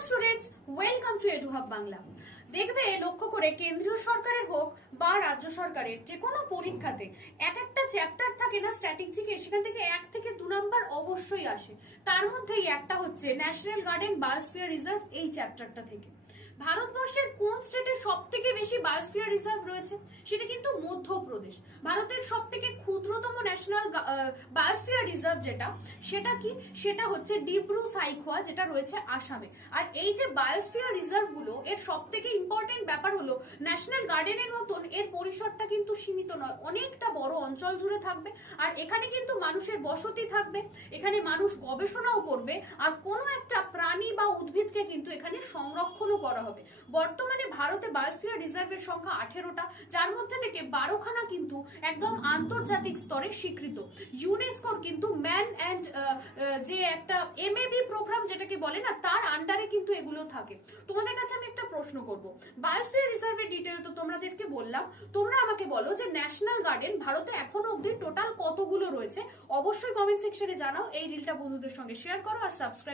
নমস্কার students, welcome to এডুহাব Bangla. দেখবে লক্ষ্য করে কেন্দ্রীয় সরকারের হোক বা রাজ্য সরকারের যে কোনো পরীক্ষাতে এক একটা চ্যাপ্টার থাকে না স্ট্যাটিস্টিকে, সেখান থেকে 1 থেকে 2 নাম্বার অবশ্যই আসে। তার মধ্যেই একটা হচ্ছে ন্যাশনাল গার্ডেন বায়োস্ফিয়ার রিজার্ভ। এই চ্যাপ্টারটা থেকে ভারতবর্ষের কোন স্টেটে সব থেকে বেশি বায়োস্ফিয়ার রিজার্ভ রয়েছে? সেটা কিন্তু মধ্যপ্রদেশ। ভারতের সব থেকে ক্ষুদ্রতম ন্যাশনাল বায়োস্ফিয়ার রিজার্ভ যেটা, সেটা কি? সেটা হচ্ছে ডিব্রু সাইখোয়া, যেটা রয়েছে আসামে। আর এই যে বায়োস্ফিয়ার রিজার্ভ গুলো, এর সব থেকে ইম্পর্টেন্ট ব্যাপার হলো ন্যাশনাল গার্ডেনের মতন এর পরিসরটা কিন্তু সীমিত নয়, অনেকটা বড় অঞ্চল জুড়ে থাকবে। আর এখানে কিন্তু মানুষের বসতি থাকবে, এখানে মানুষ গবেষণাও করবে, আর কোনো একটা প্রাণী বা উদ্ভিদকে কিন্তু এখানে সংরক্ষণও করা হবে। বর্তমানে ভারতে বায়োস্ফিয়ার রিজার্ভের সংখ্যা 18টা, যার মধ্যে থেকে 12খানা কিন্তু একদম আন্তর্জাতিক স্তরে স্বীকৃত। ইউনেস্কোর কিন্তু ম্যান অ্যান্ড যে একটা এমএবি প্রোগ্রাম যেটাকে বলে না, তার আন্ডারে কিন্তু এগুলো থাকে। তোমাদের কাছে আমি একটা প্রশ্ন করব, বায়োস্ফিয়ার রিজার্ভের ডিটেল তো তোমাদেরকে বললাম, তোমরা আমাকে বলো যে ন্যাশনাল গার্ডেন ভারতে এখনো অবধি টোটাল কতগুলো রয়েছে? অবশ্যই কমেন্ট সেকশনে জানাও। এই রিলটা বন্ধুদের সঙ্গে শেয়ার করো আর সাবস্ক্রাইব